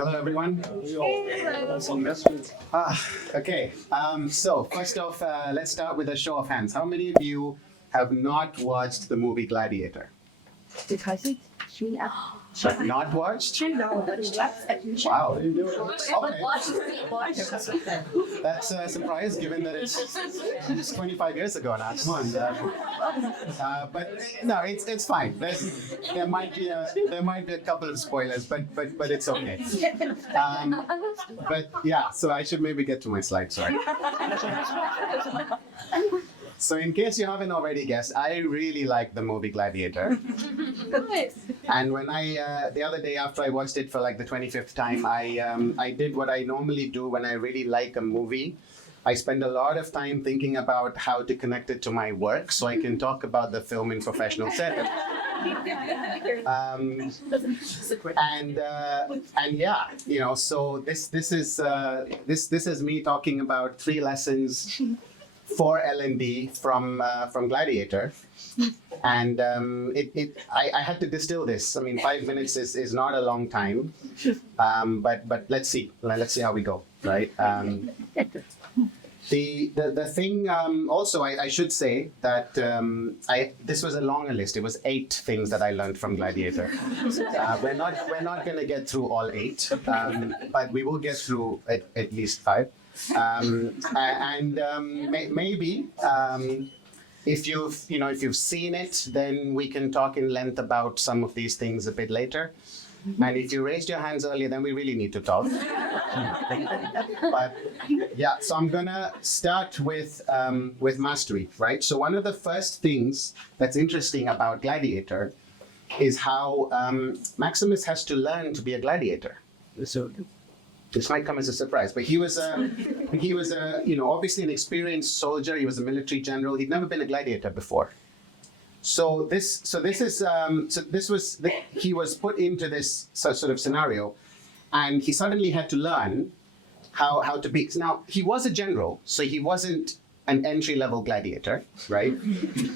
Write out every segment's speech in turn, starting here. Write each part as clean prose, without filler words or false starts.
Hello, everyone. Okay, so first off, let's start with a show of hands. How many of you have not watched the movie Gladiator? Not watched? Wow. Okay. That's a surprise, given that it's 25 years ago now. Come on. But no, it's fine. There might be a couple of spoilers, but it's okay. But yeah, so I should maybe get to my slides. Sorry. So in case you haven't already guessed, I really like the movie Gladiator. And when the other day after I watched it for like the 25th time, I did what I normally do when I really like a movie. I spend a lot of time thinking about how to connect it to my work so I can talk about the film in professional setting. And yeah, so this is me talking about 3 lessons for L&D from Gladiator, and I had to distill this. I mean, 5 minutes is not a long time, but let's see how we go, right? The thing also I should say that this was a longer list. It was 8 things that I learned from Gladiator. We're not going to get through all 8, but we will get through at least 5. Maybe if you've seen it, then we can talk in length about some of these things a bit later. And if you raised your hands earlier, then we really need to talk. But yeah, so I'm gonna start with mastery, right? So one of the first things that's interesting about Gladiator is how Maximus has to learn to be a gladiator. So this might come as a surprise, but he was obviously an experienced soldier. He was a military general. He'd never been a gladiator before. He was put into this sort of scenario, and he suddenly had to learn how to be. Now, he was a general, so he wasn't an entry-level gladiator, right?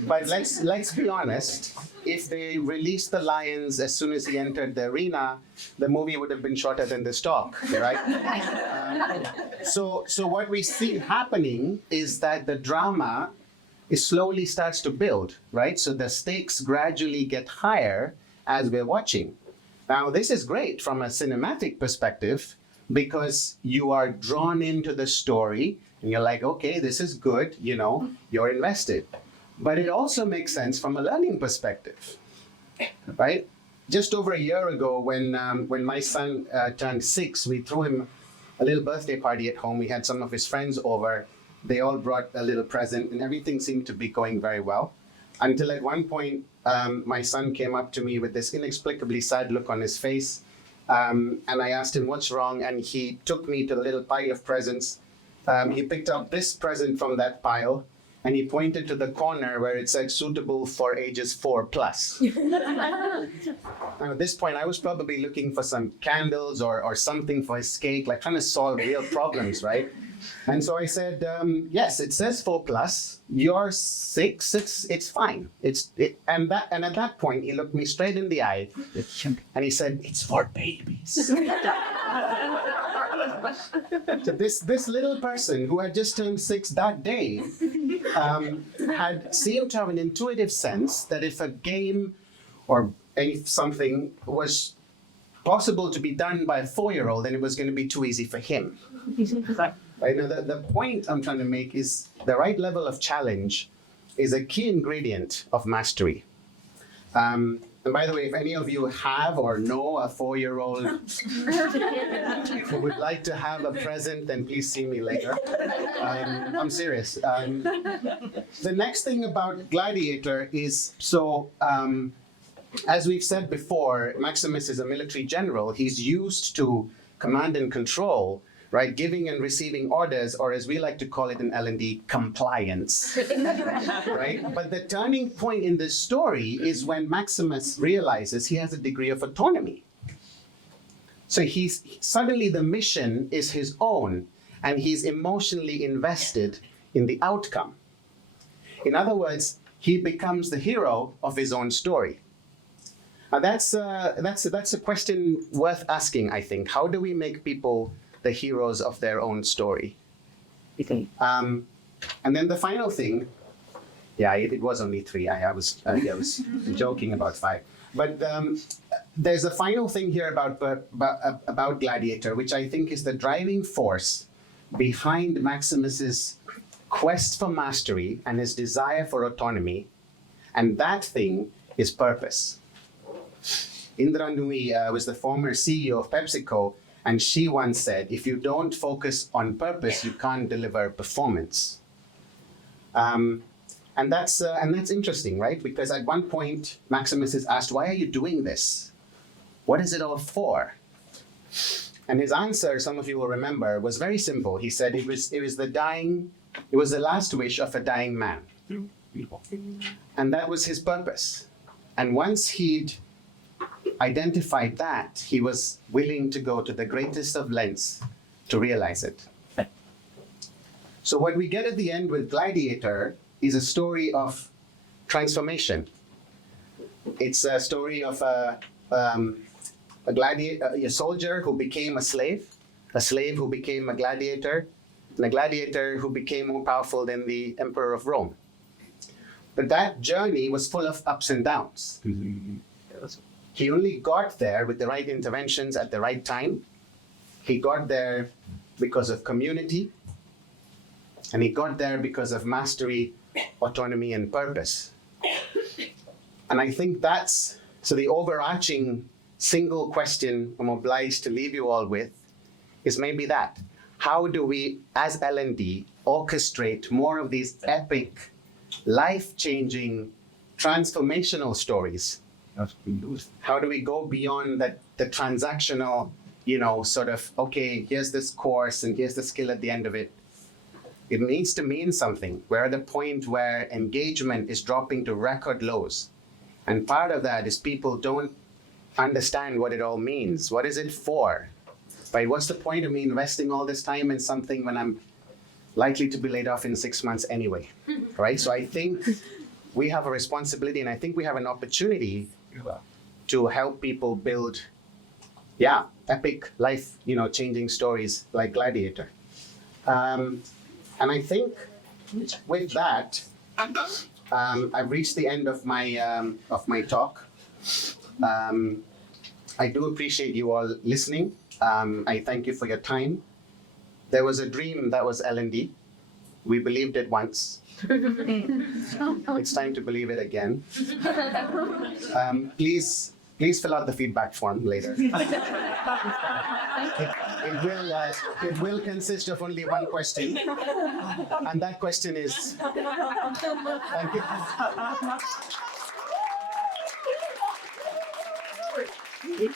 But let's be honest. If they released the lions as soon as he entered the arena, the movie would have been shorter than this talk, right? So what we see happening is that the drama slowly starts to build, right? So the stakes gradually get higher as we're watching. Now, this is great from a cinematic perspective because you are drawn into the story and you're like, okay, this is good, you're invested. But it also makes sense from a learning perspective, right? Just over a year ago, when my son turned 6, we threw him a little birthday party at home. We had some of his friends over. They all brought a little present, and everything seemed to be going very well. Until at one point, my son came up to me with this inexplicably sad look on his face. And I asked him, what's wrong? And he took me to the little pile of presents. He picked up this present from that pile, and he pointed to the corner where it said suitable for ages 4+. And at this point, I was probably looking for some candles or something for his cake, like trying to solve real problems, right? And so I said, yes, it says 4+. You're 6. It's fine. And at that point, he looked me straight in the eye, and he said, "It's for babies." So this little person who had just turned 6 that day had seemed to have an intuitive sense that if a game or something was possible to be done by a 4-year-old, then it was going to be too easy for him. Right? Now, the point I'm trying to make is the right level of challenge is a key ingredient of mastery. And by the way, if any of you have or know a 4-year-old who would like to have a present, then please see me later. I'm serious. The next thing about Gladiator is, as we've said before, Maximus is a military general. He's used to command and control, right? Giving and receiving orders, or as we like to call it in L&D, compliance, right? But the turning point in this story is when Maximus realizes he has a degree of autonomy. So suddenly the mission is his own, and he's emotionally invested in the outcome. In other words, he becomes the hero of his own story. That's a question worth asking, I think. How do we make people the heroes of their own story? And then the final thing, yeah, it was only three. I was joking about five. But there's a final thing here about Gladiator, which I think is the driving force behind Maximus's quest for mastery and his desire for autonomy. And that thing is purpose. Indra Nui was the former CEO of PepsiCo, and she once said, if you don't focus on purpose, you can't deliver performance. And that's interesting, right? Because at one point, Maximus is asked, why are you doing this? What is it all for? And his answer, some of you will remember, was very simple. He said it was the last wish of a dying man. And that was his purpose. And once he'd identified that, he was willing to go to the greatest of lengths to realize it. So what we get at the end with Gladiator is a story of transformation. It's a story of a soldier who became a slave who became a gladiator, and a gladiator who became more powerful than the emperor of Rome. But that journey was full of ups and downs. He only got there with the right interventions at the right time. He got there because of community, and he got there because of mastery, autonomy, and purpose. And I think so the overarching single question I'm obliged to leave you all with is maybe that. How do we, as L&D, orchestrate more of these epic, life-changing, transformational stories? How do we go beyond the transactional, sort of, okay, here's this course and here's the skill at the end of it. It needs to mean something. We're at the point where engagement is dropping to record lows. And part of that is people don't understand what it all means. What is it for? Right? What's the point of me investing all this time in something when I'm likely to be laid off in 6 months anyway? Right? So I think we have a responsibility, and I think we have an opportunity to help people build, epic life, changing stories like Gladiator. And I think with that, I've reached the end of my talk. I do appreciate you all listening. I thank you for your time. There was a dream that was L&D. We believed it once. It's time to believe it again. Please fill out the feedback form later. It will consist of only one question, and that question is. Thank you.